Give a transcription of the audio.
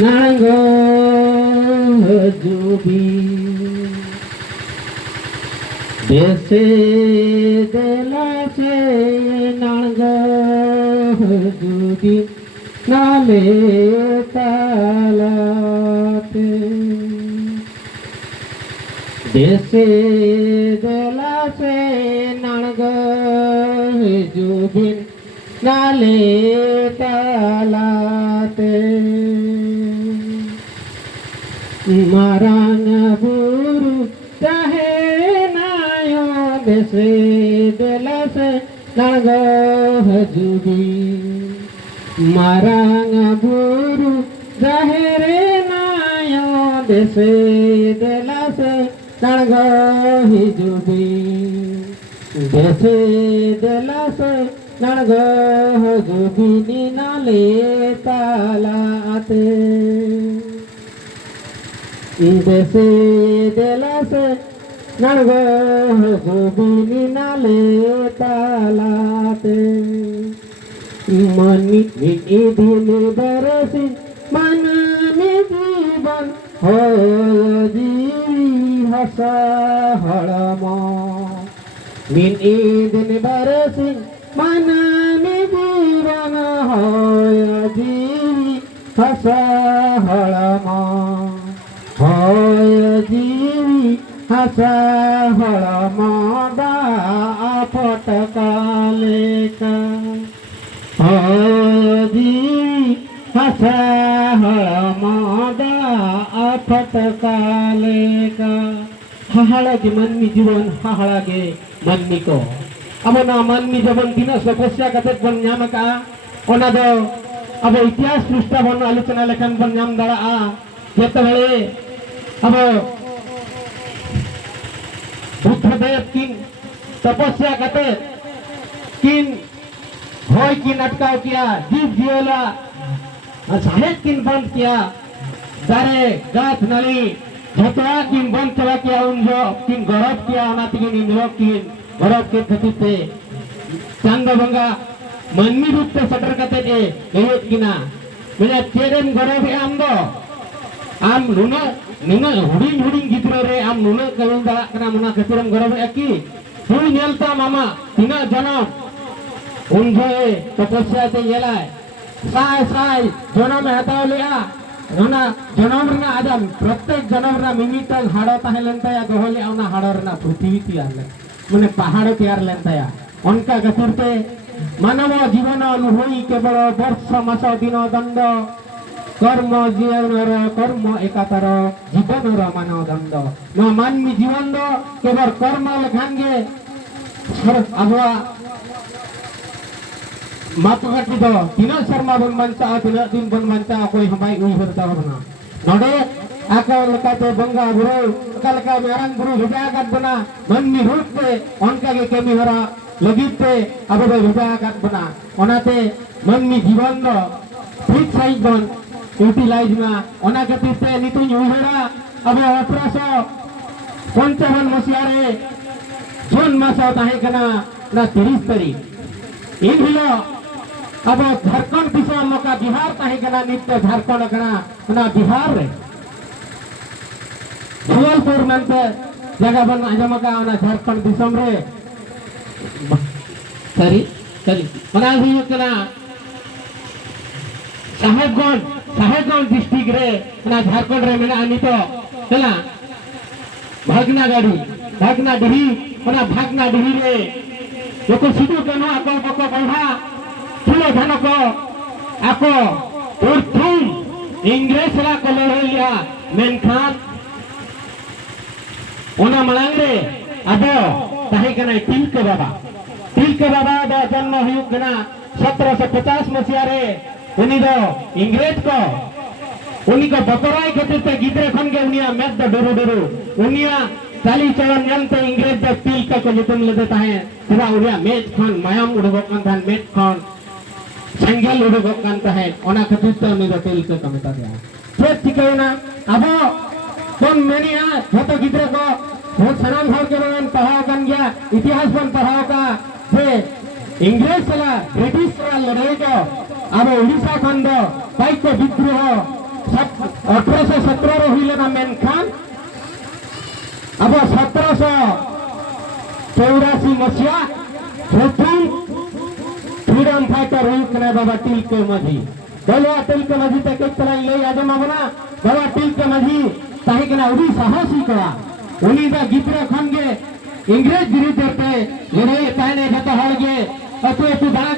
नांगो जुबी देसे देला से नांगो जुबी नाले तालाते देसे देला से नांगो जुबी नाले तालाते मारांग बुरु चाहे नायो देसे देला से नांगो जुबी मारांग बुरु चाहे रे नायो देसे देला से नांगो जुबी देसे देला से नांगो जुबी नाले तालाते देसे देला से नांगो जुबी नाले तालाते मनी दिन बरसी मन में जीवन हो जी हसा हड़मा मिनी दिन बरसी मन में जीवन हो जी हसा हड़मा हो जी हसा हड़मा दा फटकाले का जी हसा हळमादा फटकाले का हाहाळागे मन्नी जीवन हाहाळागे मन्नी को अब ना मन्नी जबन दिन समस्या कते बन ᱧᱟᱢ का ओना दो अब इतिहास पृष्ठा बन आलोचना लेखन बन ᱧᱟᱢ दाड़ा जेते बेले अब बुद्धदेव किन तपस्या कते किन होय किन अटकाव किया जीव जियोला साहेब किन बंद किया दारे गाछ नली झतवा किन बंद चला किया उन जो किन गौरव किया ओना तिगिन इनलो किन गौरव के खतिते चांद बंगा मनमी रूप ते सटर कते दे गयत किना मेला चेरेम गौरव आम दो आम नुना नुना हुडिंग हुडिंग गिद्रा रे आम नुना कलम दा कना मुना खतिरम गौरव एकी हुई नेलता मामा तिना जनम उनसे तपस्या से येला साय साय जन्म हटाव लिया ना जन्म रना आदम प्रत्येक जन्म रना मिमिटल हाड़ो ताहे लेनता या गहले औना हाड़ो रना पृथ्वी तैयार ले माने पहाड़ तैयार लेनता या उनका गतिरते मानव जीवन अनुभवी केवल वर्ष मास दिन दंड कर्म जीवन कर्म एकातर जीवन मानव दंड न मानवी जीवन दो केवल कर्म लेखानगे अबवा मापकाटी दो तीन शर्मा बन बंचा तीन दिन बन बंचा कोई हमारी उई भरता बना नोडे आका लकाते बंगा बुरो आका लका मेरंग बुरो विजागत बना मननी रूप पे उनका के केमी हरा लगिते अब बे विजागत बना ओनाते मननी जीवन दो ठीक सही बन यूटिलाइज ना ओना के तीते नीतु उहरा अब 1855 मसियारे जून मासा ताहे कना ना 30 तारीख इन हिलो अब झारखंड दिसम का बिहार ताहे कना नित्य झारखंड कना ना बिहार रे जबलपुर मनते जगह बन आजम का ना झारखंड दिसम रे सरी सरी मना ही कना साहेबगंज डिस्ट्रिक्ट रे ना झारखंड रे मेना अनि तो चला भागना गाड़ी भागना डिही मना भागना डिही रे लोको सिधु कनो आको बको बढ़ा फुलो धन को आको उर्थुम इंग्रेज ला को लड़े लिया मेनखान ओना मलांग रे अबो ताहे कना तिलके बाबा दा जन्म हुई कना 1750 मसिया रे उनी दो इंग्रेज को उनी को बतराय खातिर ते गिद्रे खन के उनिया मेद द डरू डरू उनिया चाली चलन यंत्र इंग्रेज द तिलका को जुतन लेते ताहे पूरा उनिया मेज खन मायाम उडगो कान थान मेज खन संगल उडगो कान ताहे ओना खातिर ते उनी द तिलका को मेता दिया से चिकैना अबो कोन मेनिया जतो गिद्रे को बहुत सनाम हर के बन पढ़ाओ कन गया इतिहास बन पढ़ाओ का जे इंग्रेज सला ब्रिटिश सला लड़ाई को अब उड़ीसा खंड पाइक विद्रोह सब 1817 हुई ना मेनखान अब 1784 मसीहा प्रथम फ्रीडम फाइटर हुई कने बाबा टिलके माझी बोलो टिलके माझी तक एक तरह ले आजे माबना बाबा टिलके माझी ताहे कना उड़ी साहसी करा उनी दा गिद्रा खन गे इंग्रेज विरुद्ध ते लड़ाई ताहे ने खत हड़ गे अतो दाग